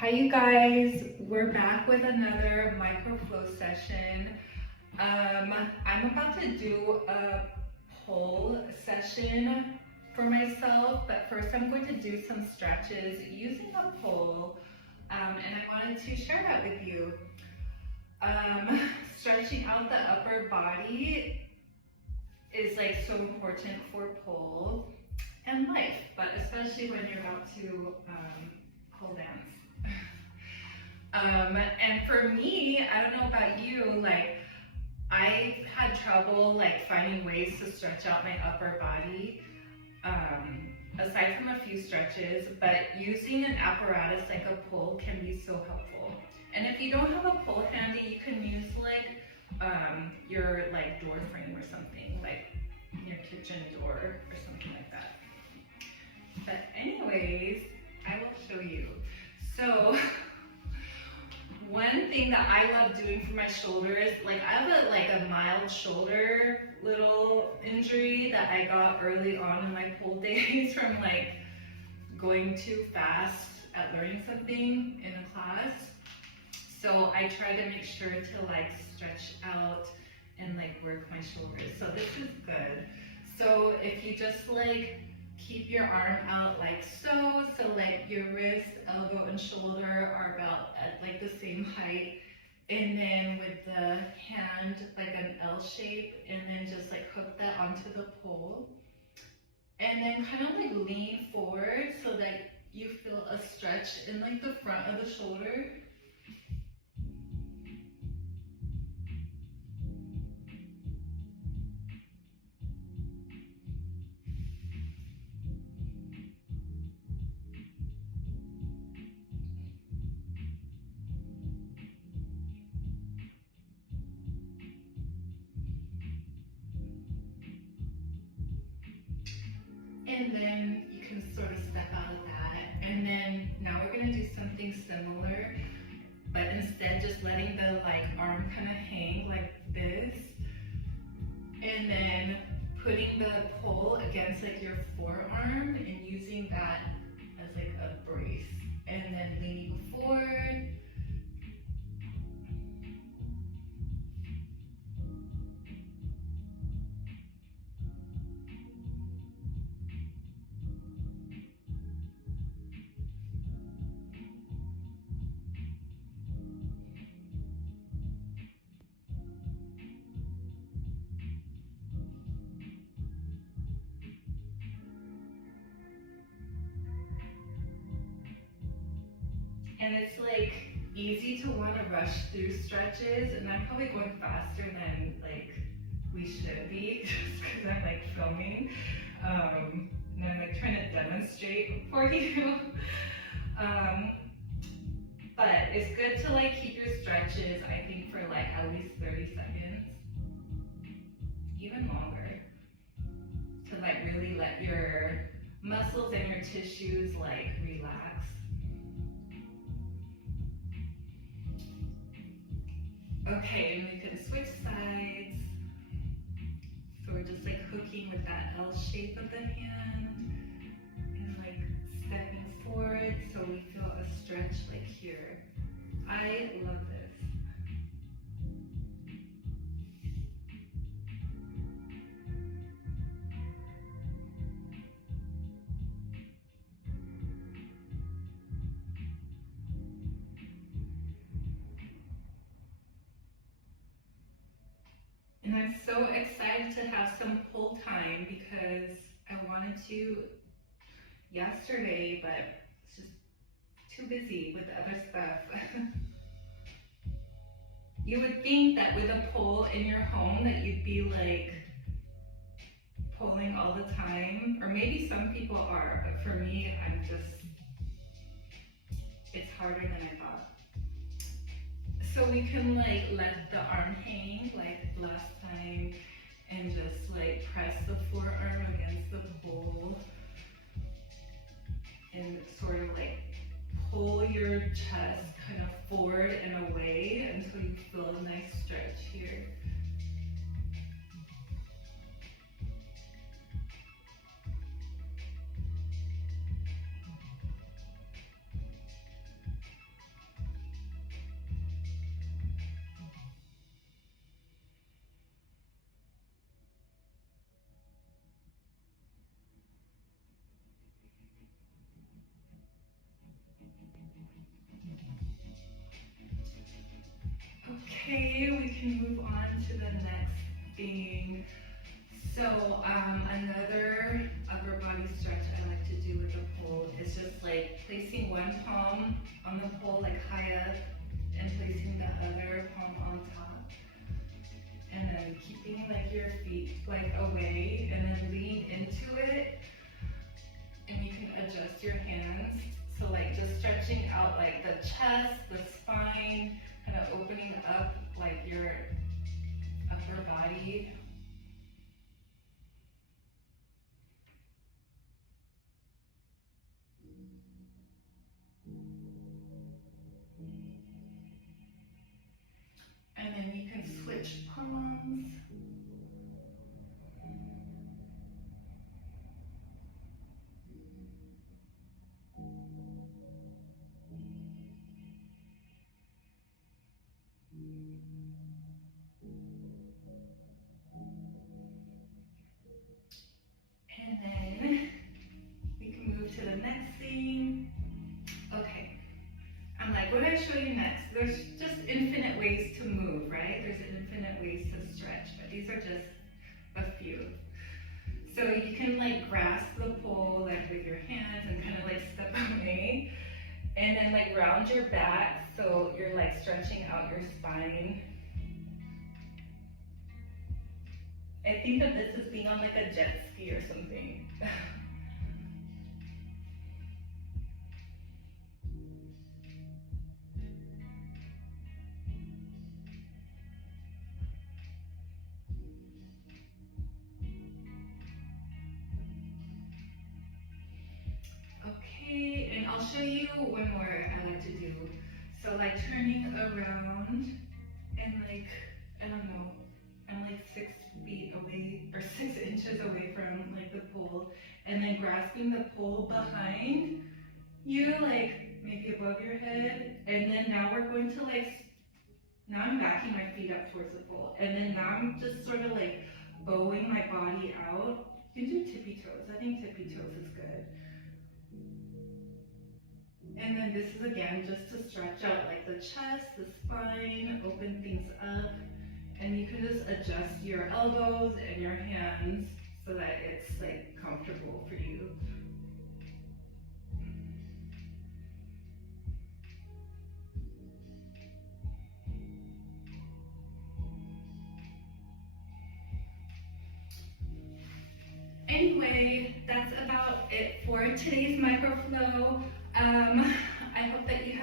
Hi you guys, we're back with another microflow session. I'm about to do a pole session for myself, but first I'm going to do some stretches using a pole, and I wanted to share that with you. Stretching out the upper body is like so important for pole and life, but especially when you're about to pole dance. And for me, I don't know about you, like I've had trouble like finding ways to stretch out my upper body, aside from a few stretches, but using an apparatus like a pole can be so helpful. And if you don't have a pole handy, you can use like your like door frame or something, like your kitchen door or something like that. But anyways, I will show you. So one thing that I love doing for my shoulders, like I have a mild shoulder little injury that I got early on in my pole days from like going too fast at learning something in a class. So I try to make sure to like stretch out and like work my shoulders. So this is good. So if you just like keep your arm out like so like your wrist, elbow, and shoulder are about at like the same height, and then with the hand like an L shape, and then just like hook that onto the pole, and then kind of like lean forward so that you feel a stretch in like the front of the shoulder. And then you can sort of step out of that. And then now we're gonna do something similar, but instead just letting the like arm kind of hang like this. And then putting the pole against like your forearm and using that as like a brace. And then leaning forward. And it's like easy to want to rush through stretches, and I'm probably going faster than like we should be just because I'm like filming, and I'm like trying to demonstrate for you. But it's good to like keep your stretches, I think, for like at least 30 seconds, even longer, to like really let your muscles and your tissues like relax. Okay, and we can switch sides. So we're just like hooking with that L shape of the hand and like stepping forward so we feel a stretch like here. I love this. And I'm so excited to have some pole time because I wanted to yesterday, but it's just too busy with the other stuff. You would think that with a pole in your home that you'd be like polling all the time, or maybe some people are, but for me, it's harder than I thought. So we can like let the arm hang like last time and just like press the forearm against the pole and sort of like pull your chest kind of forward and away until you feel a nice stretch here. Okay, we can move on to the next thing. So another upper body stretch I like to do with a pole is just like placing one palm on the pole like high up and placing the other palm on top. And then keeping like your feet like away and then lean into it. And you can adjust your hands. So like just stretching out like the chest, the spine, kind of opening up like your upper body. And then you can switch palms. And then we can move to the next thing. Okay. I'm like, what do I show you next? There's just infinite ways to move, right? There's infinite ways to stretch, but these are just a few. So you can like grasp the pole like with your hands and kind of like step away. And then like round your back so you're like stretching out your spine. I think of this as being on like a jet ski or something. Okay, and I'll show you one more I like to do. So like turning around and like, I don't know, I'm like 6 feet away or 6 inches away from like the pole, and then grasping the pole behind you, like maybe above your head, and then now we're going to like, now I'm backing my feet up towards the pole, and then now I'm just sort of like bowing my body out. You can do tippy toes. I think tippy toes is good. And then this is again just to stretch out like the chest, the spine, open things up. And you can just adjust your elbows and your hands so that it's like comfortable for you. Anyway, that's about it for today's microflow. I hope that you